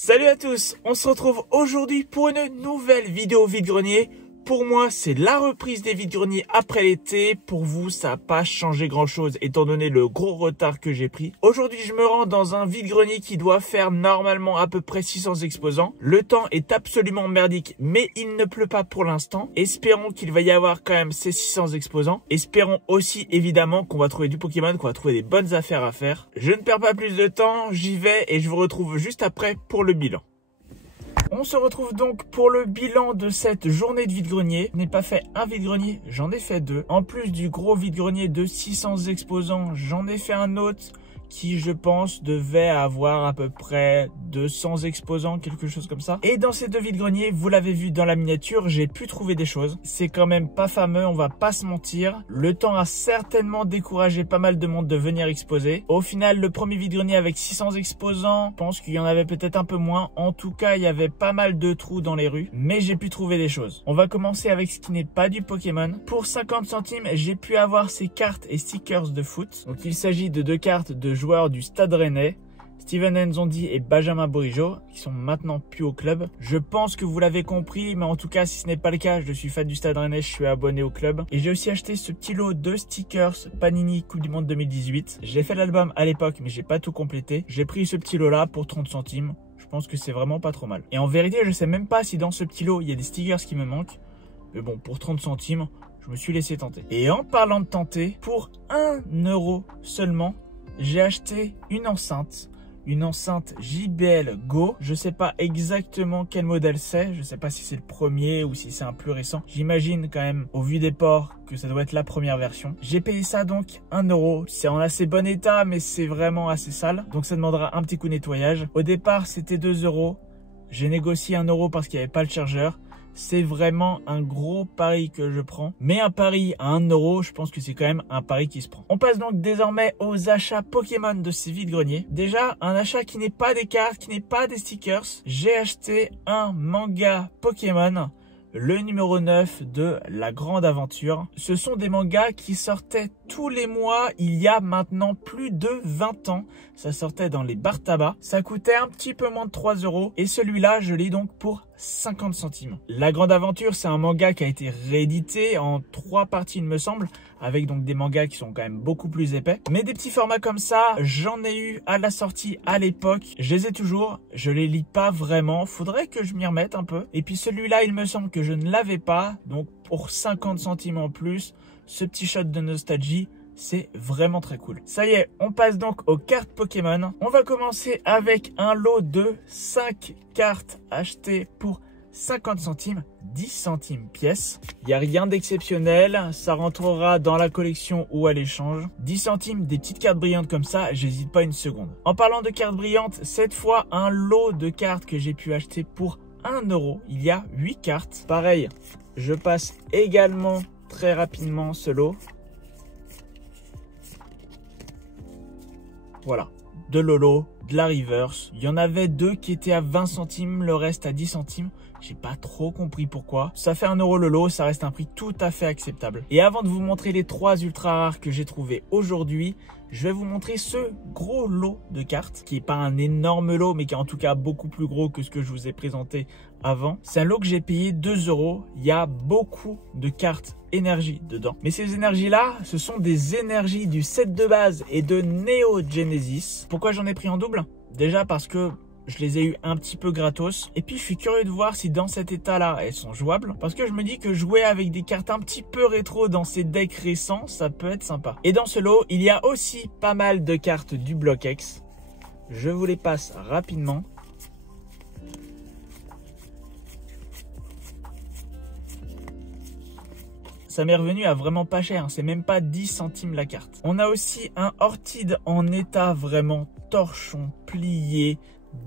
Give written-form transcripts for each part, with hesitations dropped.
Salut à tous, on se retrouve aujourd'hui pour une nouvelle vidéo vide-grenier. Pour moi, c'est la reprise des vide-greniers après l'été. Pour vous, ça n'a pas changé grand-chose étant donné le gros retard que j'ai pris. Aujourd'hui, je me rends dans un vide-grenier qui doit faire normalement à peu près 600 exposants. Le temps est absolument merdique, mais il ne pleut pas pour l'instant. Espérons qu'il va y avoir quand même ces 600 exposants. Espérons aussi évidemment qu'on va trouver du Pokémon, qu'on va trouver des bonnes affaires à faire. Je ne perds pas plus de temps, j'y vais et je vous retrouve juste après pour le bilan. On se retrouve donc pour le bilan de cette journée de vide-grenier. Je n'ai pas fait un vide-grenier, j'en ai fait deux. En plus du gros vide-grenier de 600 exposants, j'en ai fait un autre qui, je pense, devait avoir à peu près 200 exposants, quelque chose comme ça. Et dans ces deux vide-greniers, vous l'avez vu dans la miniature, j'ai pu trouver des choses. C'est quand même pas fameux, on va pas se mentir. Le temps a certainement découragé pas mal de monde de venir exposer. Au final, le premier vide-grenier avec 600 exposants, je pense qu'il y en avait peut-être un peu moins. En tout cas, il y avait pas mal de trous dans les rues, mais j'ai pu trouver des choses. On va commencer avec ce qui n'est pas du Pokémon. Pour 50 centimes, j'ai pu avoir ces cartes et stickers de foot. Donc il s'agit de deux cartes de joueurs du Stade Rennais, Steven Nzondi et Benjamin Bourigeaud, qui sont maintenant plus au club. Je pense que vous l'avez compris, mais en tout cas, si ce n'est pas le cas, je suis fan du Stade Rennais, je suis abonné au club. Et j'ai aussi acheté ce petit lot de stickers Panini Coupe du Monde 2018. J'ai fait l'album à l'époque, mais j'ai pas tout complété. J'ai pris ce petit lot là pour 30 centimes. Je pense que c'est vraiment pas trop mal. Et en vérité, je sais même pas si dans ce petit lot, il y a des stickers qui me manquent. Mais bon, pour 30 centimes, je me suis laissé tenter. Et en parlant de tenter, pour 1 € seulement, j'ai acheté une enceinte JBL Go. Je sais pas exactement quel modèle c'est. Je sais pas si c'est le premier ou si c'est un plus récent. J'imagine quand même, au vu des ports, que ça doit être la première version. J'ai payé ça donc 1 €. C'est en assez bon état, mais c'est vraiment assez sale. Donc ça demandera un petit coup de nettoyage. Au départ, c'était 2 €. J'ai négocié 1 € parce qu'il n'y avait pas le chargeur. C'est vraiment un gros pari que je prends. Mais un pari à 1 €, je pense que c'est quand même un pari qui se prend. On passe donc désormais aux achats Pokémon de ces vide-greniers. Déjà, un achat qui n'est pas des cartes, qui n'est pas des stickers. J'ai acheté un manga Pokémon, le numéro 9 de La Grande Aventure. Ce sont des mangas qui sortaient tous les mois il y a maintenant plus de 20 ans. Ça sortait dans les bars tabac. Ça coûtait un petit peu moins de 3 €. Et celui-là, je l'ai donc pour 50 centimes. La Grande Aventure, c'est un manga qui a été réédité en 3 parties, il me semble, avec donc des mangas qui sont quand même beaucoup plus épais. Mais des petits formats comme ça, j'en ai eu à la sortie à l'époque. Je les ai toujours, je les lis pas vraiment. Faudrait que je m'y remette un peu. Et puis celui-là, il me semble que je ne l'avais pas. Donc pour 50 centimes en plus, ce petit shot de nostalgie, c'est vraiment très cool. Ça y est, on passe donc aux cartes Pokémon. On va commencer avec un lot de 5 cartes achetées pour 50 centimes, 10 centimes pièce. Il n'y a rien d'exceptionnel, ça rentrera dans la collection ou à l'échange. 10 centimes, des petites cartes brillantes comme ça, j'hésite pas une seconde. En parlant de cartes brillantes, cette fois un lot de cartes que j'ai pu acheter pour 1 €. Il y a 8 cartes. Pareil, je passe également très rapidement ce lot. Voilà, de Lolo, de la reverse. Il y en avait 2 qui étaient à 20 centimes, le reste à 10 centimes. J'ai pas trop compris pourquoi. Ça fait 1 € le lot, ça reste un prix tout à fait acceptable. Et avant de vous montrer les 3 ultra rares que j'ai trouvés aujourd'hui, je vais vous montrer ce gros lot de cartes, qui n'est pas un énorme lot, mais qui est en tout cas beaucoup plus gros que ce que je vous ai présenté avant. C'est un lot que j'ai payé 2 €. Il y a beaucoup de cartes énergie dedans. Mais ces énergies-là, ce sont des énergies du set de base et de Neo Genesis. Pourquoi j'en ai pris en double? Déjà parce que je les ai eu un petit peu gratos. Et puis, je suis curieux de voir si dans cet état-là, elles sont jouables. Parce que je me dis que jouer avec des cartes un petit peu rétro dans ces decks récents, ça peut être sympa. Et dans ce lot, il y a aussi pas mal de cartes du bloc X. Je vous les passe rapidement. Ça m'est revenu à vraiment pas cher, c'est même pas 10 centimes la carte. On a aussi un Orchid en état vraiment torchon, plié,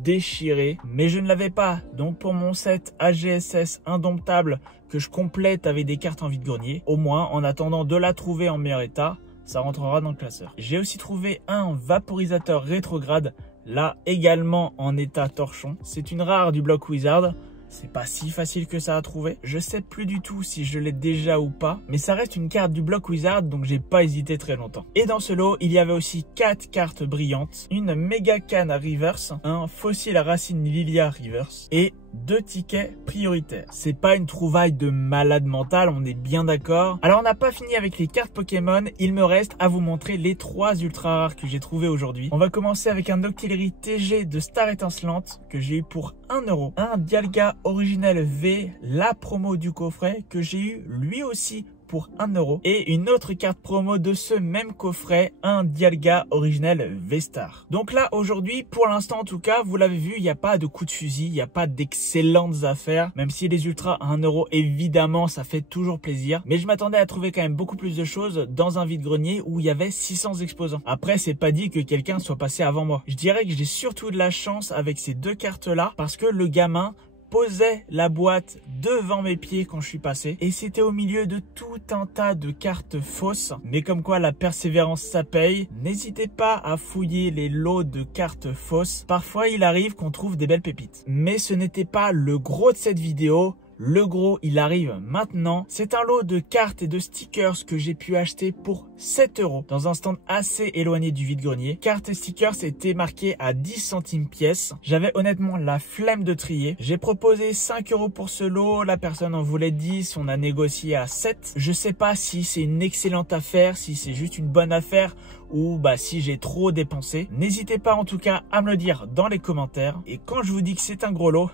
déchiré, mais je ne l'avais pas. Donc pour mon set AGSS indomptable que je complète avec des cartes en vide-grenier, au moins en attendant de la trouver en meilleur état, ça rentrera dans le classeur. J'ai aussi trouvé un vaporisateur rétrograde, là également en état torchon. C'est une rare du bloc Wizard. c'est pas si facile que ça à trouver. Je sais plus du tout si je l'ai déjà ou pas, mais ça reste une carte du bloc Wizard, donc j'ai pas hésité très longtemps. Et dans ce lot, il y avait aussi 4 cartes brillantes, une méga canne reverse, un fossile racine Lilia reverse et 2 tickets prioritaires. C'est pas une trouvaille de malade mental, on est bien d'accord. Alors on n'a pas fini avec les cartes Pokémon, il me reste à vous montrer les 3 ultra rares que j'ai trouvé aujourd'hui. On va commencer avec un Octillery TG de Star Étincelante que j'ai eu pour 1 €, un Dialga originel V, la promo du coffret que j'ai eu lui aussi pour 1 € et une autre carte promo de ce même coffret, un Dialga originel V-Star. Donc là aujourd'hui, pour l'instant en tout cas, vous l'avez vu, il n'y a pas de coup de fusil, il n'y a pas d'excellentes affaires, même si les ultras à 1 € évidemment ça fait toujours plaisir, mais je m'attendais à trouver quand même beaucoup plus de choses dans un vide-grenier où il y avait 600 exposants. Après c'est pas dit que quelqu'un soit passé avant moi. Je dirais que j'ai surtout de la chance avec ces 2 cartes là parce que le gamin posait la boîte devant mes pieds quand je suis passé et c'était au milieu de tout un tas de cartes fausses, mais comme quoi la persévérance ça paye. N'hésitez pas à fouiller les lots de cartes fausses, parfois il arrive qu'on trouve des belles pépites. Mais ce n'était pas le gros de cette vidéo. Le gros, il arrive maintenant. C'est un lot de cartes et de stickers que j'ai pu acheter pour 7 € dans un stand assez éloigné du vide-grenier. Cartes et stickers étaient marqués à 10 centimes pièce. J'avais honnêtement la flemme de trier. J'ai proposé 5 € pour ce lot. La personne en voulait 10. On a négocié à 7. Je sais pas si c'est une excellente affaire, si c'est juste une bonne affaire ou si j'ai trop dépensé. N'hésitez pas en tout cas à me le dire dans les commentaires. Et quand je vous dis que c'est un gros lot,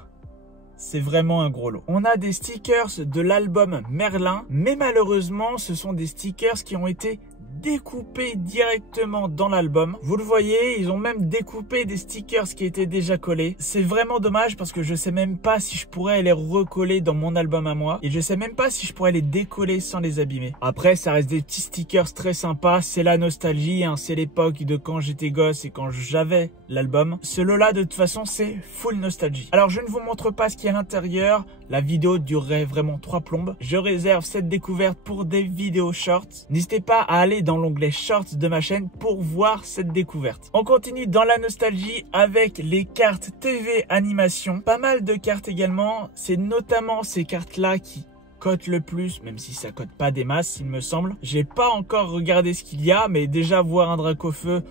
c'est vraiment un gros lot. On a des stickers de l'album Merlin, mais malheureusement, ce sont des stickers qui ont été découpés directement dans l'album. Vous le voyez, ils ont même découpé des stickers qui étaient déjà collés. C'est vraiment dommage parce que je sais même pas si je pourrais les recoller dans mon album à moi. Et je sais même pas si je pourrais les décoller sans les abîmer. Après, ça reste des petits stickers très sympas. C'est la nostalgie, hein. C'est l'époque de quand j'étais gosse et quand j'avais l'album. Ce lot-là, de toute façon, c'est full nostalgie. Alors, je ne vous montre pas ce qu'il y a à l'intérieur. La vidéo durerait vraiment 3 plombes. Je réserve cette découverte pour des vidéos shorts. N'hésitez pas à aller dans l'onglet shorts de ma chaîne pour voir cette découverte. On continue dans la nostalgie avec les cartes TV animation. Pas mal de cartes également. C'est notamment ces cartes-là qui cote le plus, même si ça cote pas des masses, il me semble. J'ai pas encore regardé ce qu'il y a, mais déjà voir un Dracofeu,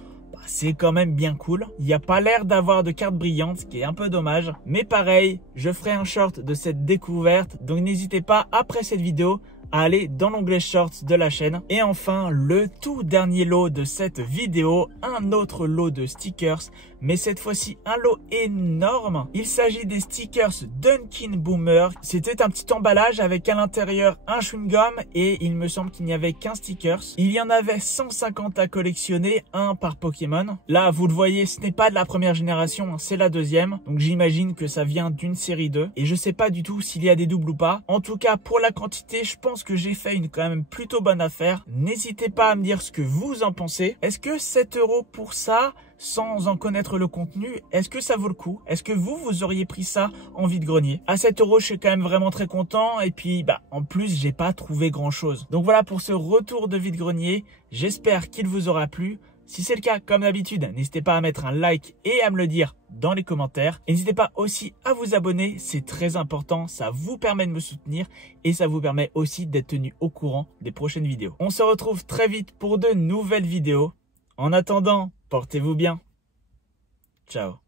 c'est quand même bien cool. Il n'y a pas l'air d'avoir de cartes brillantes, ce qui est un peu dommage. Mais pareil, je ferai un short de cette découverte. Donc n'hésitez pas, après cette vidéo, à aller dans l'onglet shorts de la chaîne. Et enfin, le tout dernier lot de cette vidéo, un autre lot de stickers, mais cette fois-ci un lot énorme. Il s'agit des stickers Dunkin Boomer. C'était un petit emballage avec à l'intérieur un chewing-gum et il me semble qu'il n'y avait qu'un stickers. Il y en avait 150 à collectionner, un par Pokémon. Là, vous le voyez, ce n'est pas de la première génération, c'est la deuxième. Donc j'imagine que ça vient d'une série 2. Et je sais pas du tout s'il y a des doubles ou pas. En tout cas, pour la quantité, je pense que j'ai fait une quand même plutôt bonne affaire. N'hésitez pas à me dire ce que vous en pensez. Est-ce que 7 € pour ça, sans en connaître le contenu, est-ce que ça vaut le coup? Est-ce que vous auriez pris ça en vide-grenier? À 7 € je suis quand même vraiment très content et puis en plus j'ai pas trouvé grand chose. Donc voilà pour ce retour de vide-grenier. J'espère qu'il vous aura plu. Si c'est le cas, comme d'habitude, n'hésitez pas à mettre un like et à me le dire dans les commentaires. N'hésitez pas aussi à vous abonner, c'est très important, ça vous permet de me soutenir et ça vous permet aussi d'être tenu au courant des prochaines vidéos. On se retrouve très vite pour de nouvelles vidéos. En attendant, portez-vous bien. Ciao.